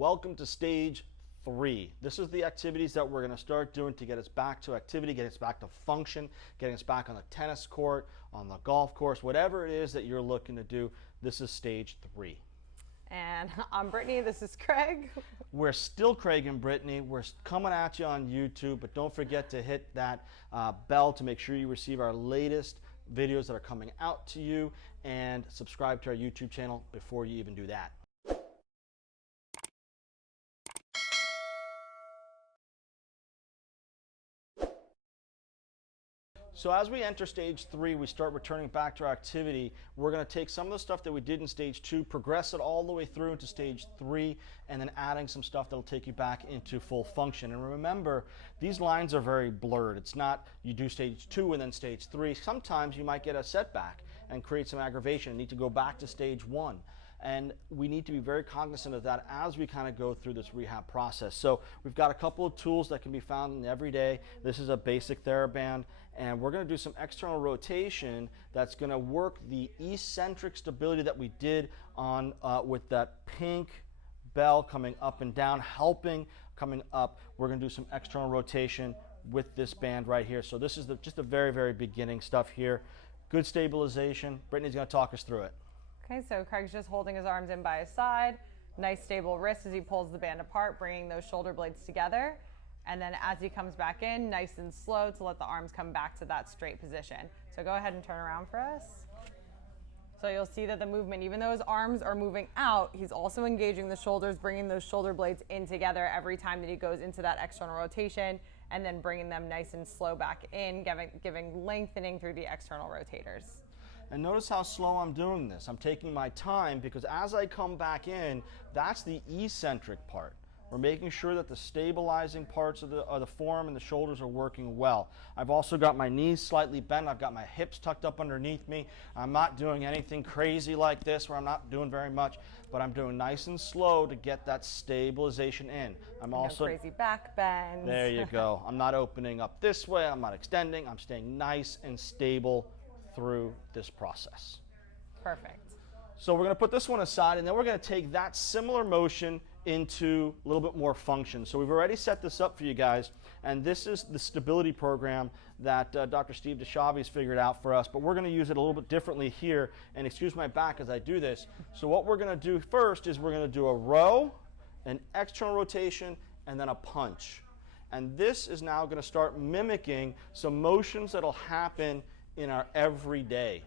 Welcome to stage 3. This is the activities that we're going to start doing to get us back to activity, get us back to function, getting us back on the tennis court, on the golf course, whatever it is that you're looking to do. This is stage 3. And I'm Brittany, this is Craig. We're still Craig and Brittany. We're coming at you on YouTube, but don't forget to hit that bell to make sure you receive our latest videos that are coming out to you, and subscribe to our YouTube channel before you even do that. So as we enter stage 3, we start returning back to our activity. We're going to take some of the stuff that we did in stage 2, progress it all the way through into stage 3, and then adding some stuff that will take you back into full function. And remember, these lines are very blurred. It's not you do stage 2 and then stage 3. Sometimes you might get a setback and create some aggravation and need to go back to stage 1. And we need to be very cognizant of that as we kind of go through this rehab process. So we've got a couple of tools that can be found in every day. This is a basic TheraBand, and we're going to do some external rotation that's going to work the eccentric stability that we did on with that pink bell coming up and down, helping coming up. We're going to do some external rotation with this band right here. So this is just the very, very beginning stuff here. Good stabilization. Brittany's going to talk us through it. Okay, so Craig's just holding his arms in by his side. Nice stable wrist as he pulls the band apart, bringing those shoulder blades together. And then as he comes back in, nice and slow to let the arms come back to that straight position. So go ahead and turn around for us. So you'll see that the movement, even though his arms are moving out, he's also engaging the shoulders, bringing those shoulder blades in together every time that he goes into that external rotation, and then bringing them nice and slow back in, giving lengthening through the external rotators. And notice how slow I'm doing this. I'm taking my time because as I come back in, that's the eccentric part. We're making sure that the stabilizing parts of the form and the shoulders are working well. I've also got my knees slightly bent. I've got my hips tucked up underneath me. I'm not doing anything crazy like this where I'm not doing very much, but I'm doing nice and slow to get that stabilization in. I'm also crazy back bends. There you go. I'm not opening up this way. I'm not extending. I'm staying nice and stable through this process. Perfect. So we're going to put this one aside, and then we're going to take that similar motion into a little bit more function. So we've already set this up for you guys, and this is the stability program that Dr. Steve DeShavi's figured out for us, but we're going to use it a little bit differently here, and excuse my back as I do this. So what we're going to do first is we're going to do a row, an external rotation, and then a punch. And this is now going to start mimicking some motions that'll happen in our everyday.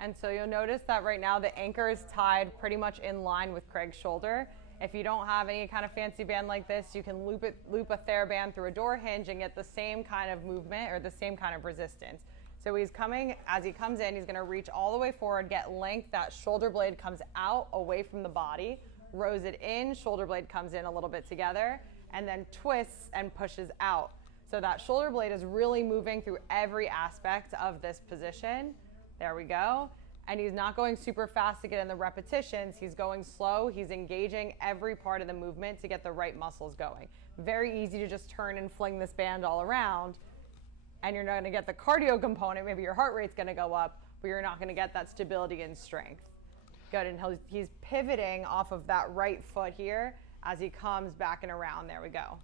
And so you'll notice that right now the anchor is tied pretty much in line with Craig's shoulder. If you don't have any kind of fancy band like this, you can loop a TheraBand through a door hinge and get the same kind of movement or the same kind of resistance. So he's coming, as he comes in, he's going to reach all the way forward, get length, that shoulder blade comes out away from the body, rows it in, shoulder blade comes in a little bit together, and then twists and pushes out. So that shoulder blade is really moving through every aspect of this position. There we go. And he's not going super fast to get in the repetitions. He's going slow. He's engaging every part of the movement to get the right muscles going. Very easy to just turn and fling this band all around, and you're not going to get the cardio component. Maybe your heart rate's going to go up, but you're not going to get that stability and strength. Good, and he's pivoting off of that right foot here as he comes back and around. There we go.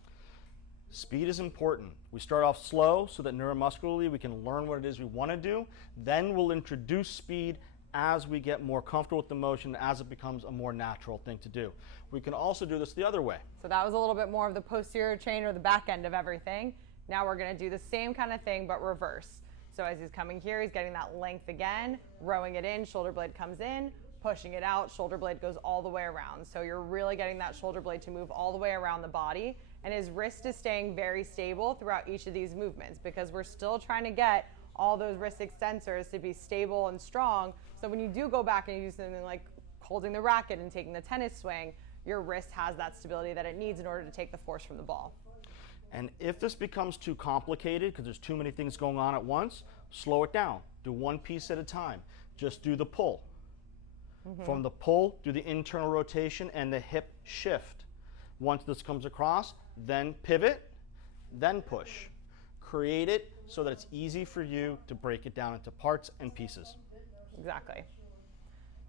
Speed is important. We start off slow so that neuromuscularly we can learn what it is we want to do. Then we'll introduce speed as we get more comfortable with the motion, as it becomes a more natural thing to do. We can also do this the other way. So that was a little bit more of the posterior chain or the back end of everything. Now we're going to do the same kind of thing but reverse. So as he's coming here, he's getting that length again, rowing it in, shoulder blade comes in, pushing it out, shoulder blade goes all the way around. So you're really getting that shoulder blade to move all the way around the body, and his wrist is staying very stable throughout each of these movements because we're still trying to get all those wrist extensors to be stable and strong. So when you do go back and you do something like holding the racket and taking the tennis swing, your wrist has that stability that it needs in order to take the force from the ball. And if this becomes too complicated because there's too many things going on at once, slow it down. Do one piece at a time. Just do the pull. From the pull, do the internal rotation and the hip shift. Once this comes across, then pivot, then push. Create it so that it's easy for you to break it down into parts and pieces. Exactly.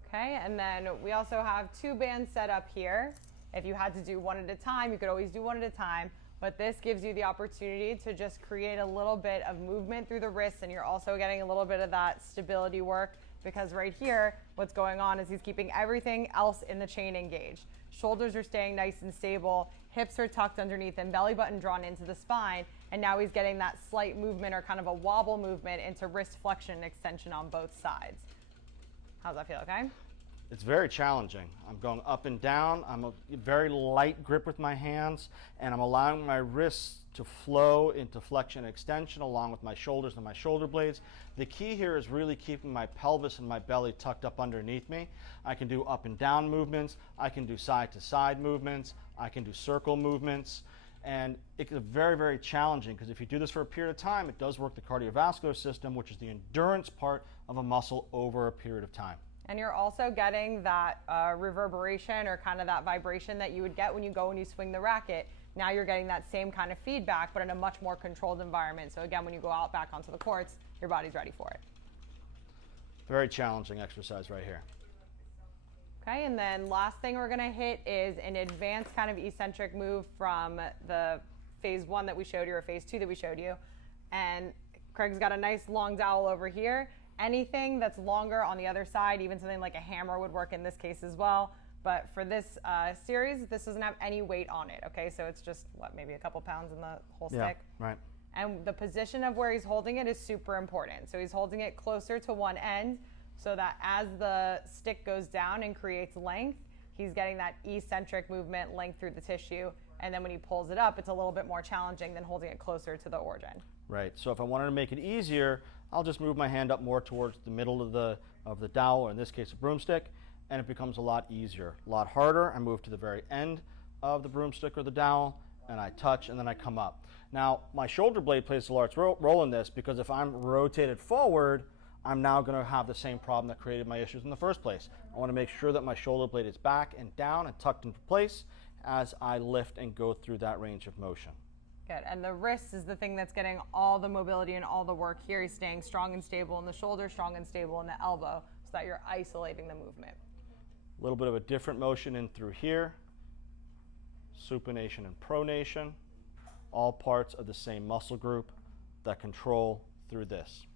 Okay, and then we also have 2 bands set up here. If you had to do one at a time, you could always do one at a time, but this gives you the opportunity to just create a little bit of movement through the wrists, and you're also getting a little bit of that stability work, because right here, what's going on is he's keeping everything else in the chain engaged. Shoulders are staying nice and stable, hips are tucked underneath and belly button drawn into the spine, and now he's getting that slight movement or kind of a wobble movement into wrist flexion and extension on both sides. How's that feel, okay? It's very challenging. I'm going up and down. I'm a very light grip with my hands, and I'm allowing my wrists to flow into flexion and extension along with my shoulders and my shoulder blades. The key here is really keeping my pelvis and my belly tucked up underneath me. I can do up and down movements. I can do side to side movements. I can do circle movements. And it's very, very challenging, because if you do this for a period of time, it does work the cardiovascular system, which is the endurance part of a muscle over a period of time. And you're also getting that reverberation or kind of that vibration that you would get when you go and you swing the racket. Now you're getting that same kind of feedback, but in a much more controlled environment. So again, when you go out back onto the courts, your body's ready for it. Very challenging exercise right here. Okay, and then last thing we're gonna hit is an advanced kind of eccentric move from the phase 1 that we showed you, or phase 2 that we showed you. And Craig's got a nice long dowel over here. Anything that's longer on the other side, even something like a hammer would work in this case as well. But for this series, this doesn't have any weight on it, okay? So it's just, what, maybe a couple pounds in the whole stick? Yeah, right. And the position of where he's holding it is super important. So he's holding it closer to one end so that as the stick goes down and creates length, he's getting that eccentric movement, length through the tissue. And then when he pulls it up, it's a little bit more challenging than holding it closer to the origin. Right, so if I wanted to make it easier, I'll just move my hand up more towards the middle of the dowel, or in this case a broomstick, and it becomes a lot easier. A lot harder, I move to the very end of the broomstick or the dowel, and I touch, and then I come up. Now, my shoulder blade plays a large role in this, because if I'm rotated forward, I'm now going to have the same problem that created my issues in the first place. I want to make sure that my shoulder blade is back and down and tucked into place as I lift and go through that range of motion. Good, and the wrist is the thing that's getting all the mobility and all the work here. He's staying strong and stable in the shoulder, strong and stable in the elbow, so that you're isolating the movement. A little bit of a different motion in through here. Supination and pronation, all parts of the same muscle group that control through this.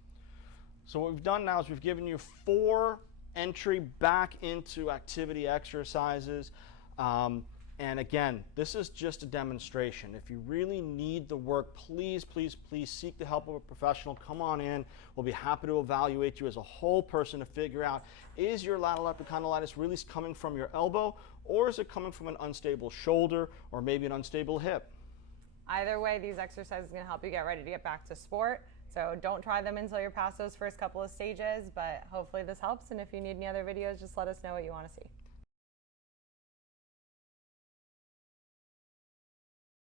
So what we've done now is we've given you 4 entry back into activity exercises. And again, this is just a demonstration. If you really need the work, please, please, please seek the help of a professional. Come on in. We'll be happy to evaluate you as a whole person to figure out, is your lateral epicondylitis really coming from your elbow, or is it coming from an unstable shoulder or maybe an unstable hip? Either way, these exercises are going to help you get ready to get back to sport. So don't try them until you're past those first couple of stages, but hopefully this helps. And if you need any other videos, just let us know what you want to see.